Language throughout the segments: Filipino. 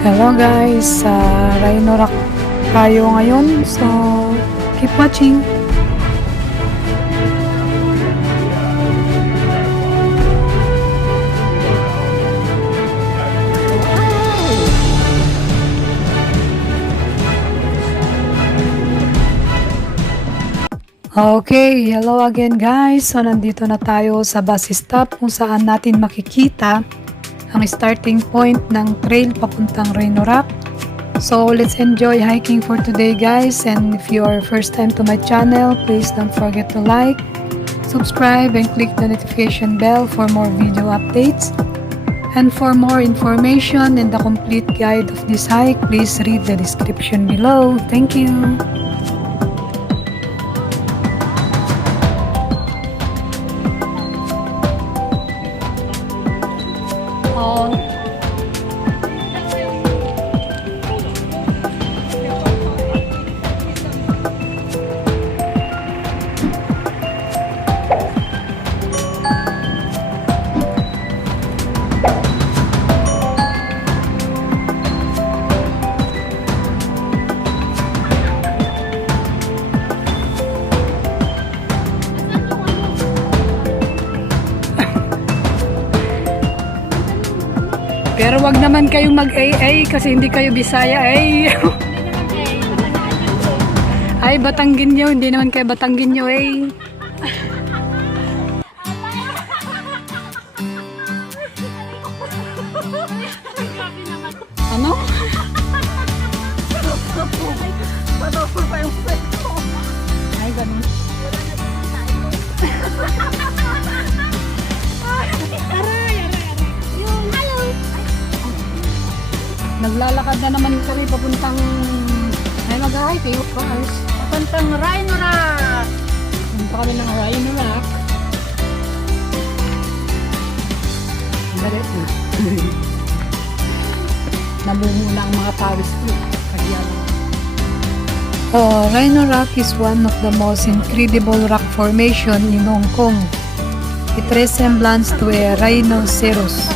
Hello guys, sa Rhino Rock tayo ngayon, so keep watching. Okay, hello again guys. So nandito na tayo sa bus stop kung saan natin makikita ang starting point ng trail papuntang Rhino Rock. So let's enjoy hiking for today guys, and if you are first time to my channel, please don't forget to like, subscribe and click the notification bell for more video updates. And for more information and the complete guide of this hike, please read the description below. Thank you. Pero wag naman kayong mag-AA kasi hindi kayo Bisaya ay. Ay, Batanggenyo, hindi naman kayo Batanggenyo ay. Ano? Ay, ganun. Naglalakad na naman kami papuntang ay mag-hike of course. Papuntang Rhino Rock. Punta kami ng Rhino Rock. Dali po. Namumuna ang mga pawis ko. Rhino Rock is one of the most incredible rock formation in Hong Kong. It resembles to a rhinoceros.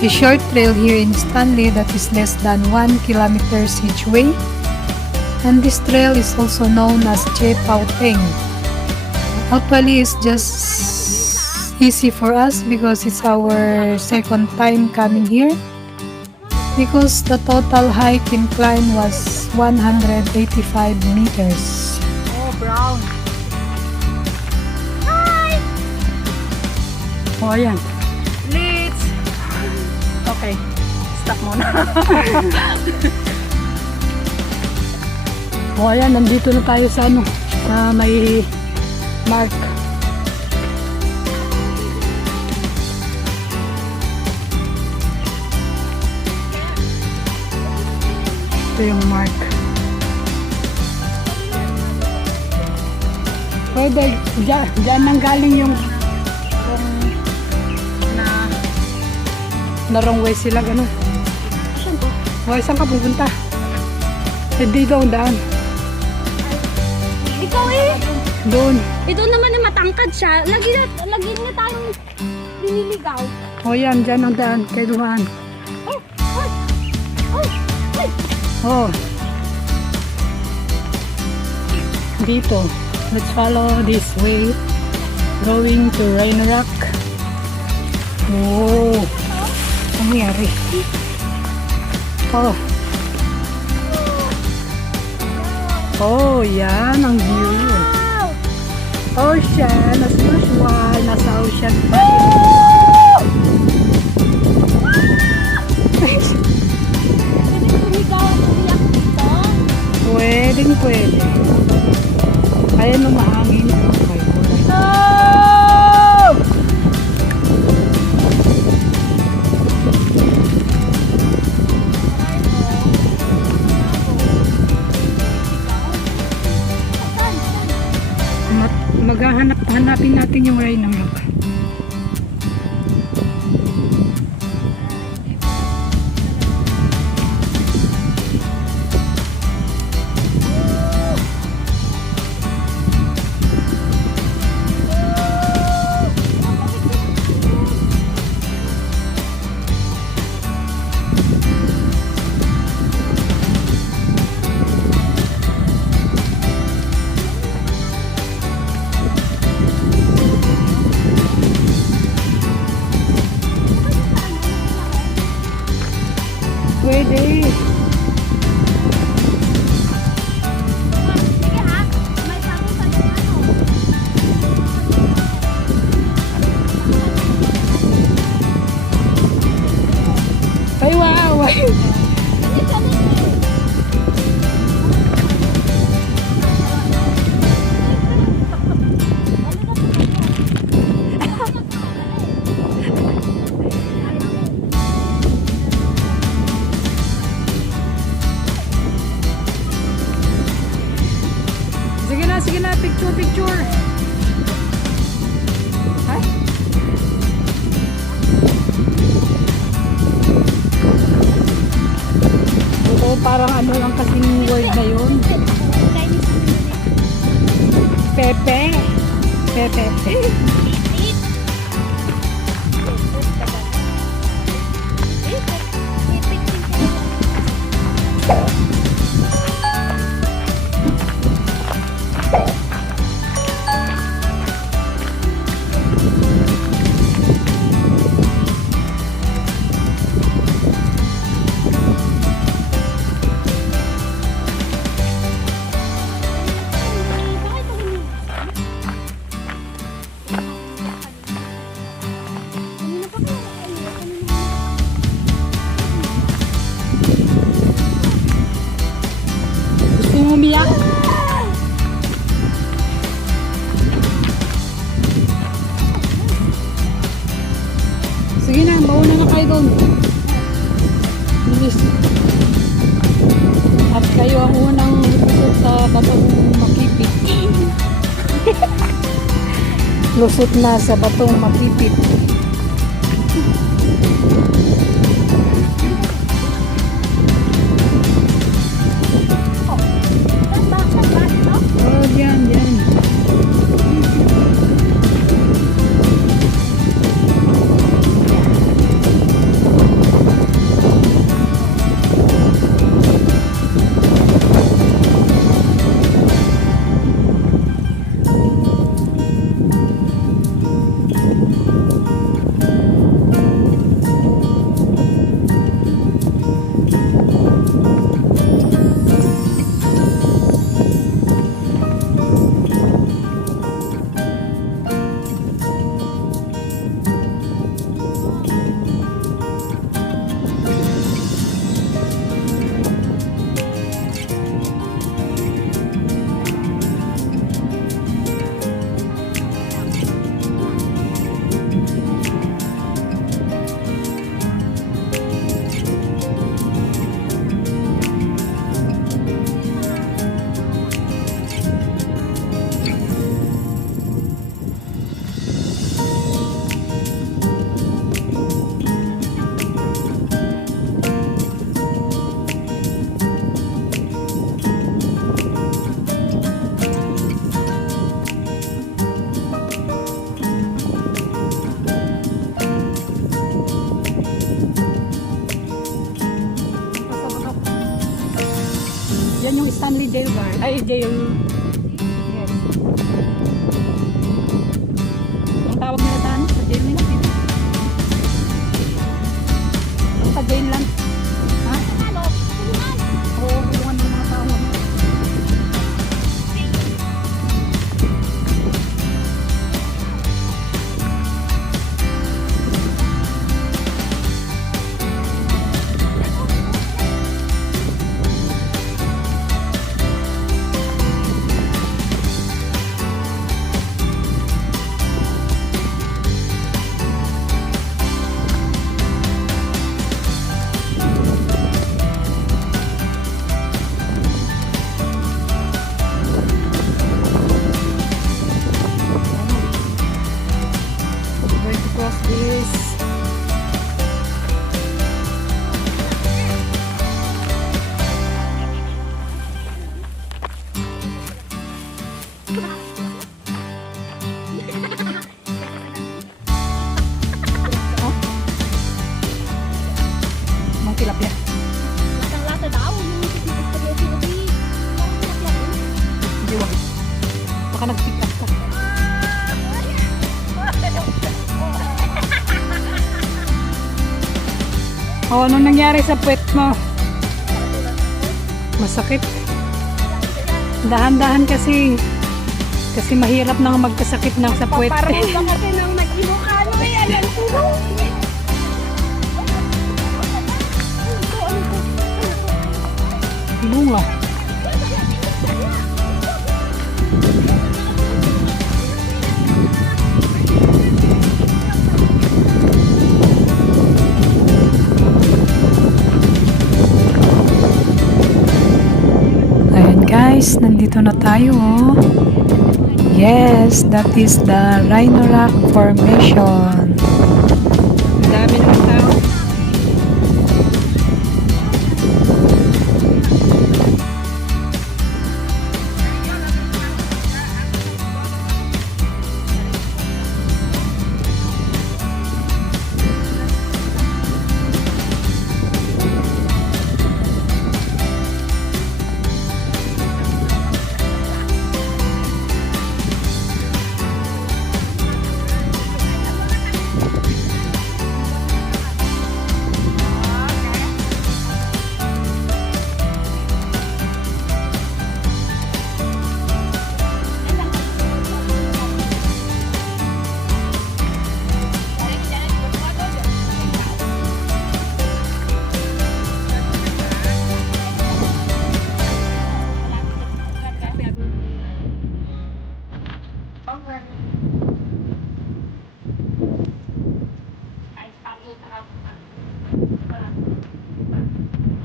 A short trail here in Stanley that is less than 1 kilometer each way, and this trail is also known as Che Pao Teng. Actually, it's just easy for us because it's our second time coming here, because the total hike and climb was 185 meters. Oh, brown. Hi! Oh, ayan. Okay, stop muna. O ayan, nandito na tayo sa ano, sa may mark. Ito yung mark. Pwede, dyan nang galing yung na wrong way sila, gano'n. Saan to? O, saan ka pupunta? Dito ang daan. Ikaw eh! Doon. Ito naman yung matangkad siya. Lagi na tayong diniligaw. O yan, dyan ang daan. Kaya dumaan. Oh! Ay! Ay! Ay! Oh. Dito. Let's follow this way. Going to Rhino Rock. Oh. Ano nangyari? Oh. Oh, yan ang view. Ocean, as usual. Nasa ocean pa. Pwedeng pwede. Kaya nung mahangin. Okay, maghahanapin natin yung Rhino Rock. pwede. Sige ha, may tao sa ano. Ay, wow! Sige na, picture, picture. Ay. Oo, parang ano lang kasing word na yun. Pepe. Pepe. Gusto mo umiyak? Sige na, mauna na kayo doon. Bilis. At kayo ang unang lusot sa batong makipit. Lusot na sa batong makipit. Oh, yan, yan. Yan yung Stanley Jail Guard. Ay, jail. Yes. Ang tawag nila saan? Sa jail nila? Sa jail lang. Ha? Oo, tulungan ng mga tao. Going to cross this. Oh? Mang tilapia. Lata daw, yung spaghetti. Hindi, wag. Baka nag-pick up ka. Oh, anong nangyari sa puwet mo? Masakit. Dahan-dahan kasi. Kasi mahirap nang magkasakit ng sa puwet. Paparoon ba kasi nang nag-Ilocano eh. Alam ko. Bunga. Ayan guys, nandito na tayo oh. Yes, that is the Rhino Rock Formation. Dami ng tao.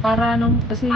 Para nung kasi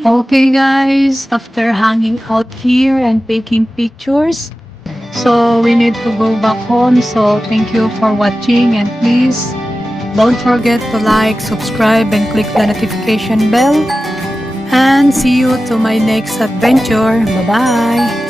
okay guys, after hanging out here and taking pictures, so we need to go back home. So thank you for watching and please don't forget to like, subscribe and click the notification bell. And see you to my next adventure. Bye bye.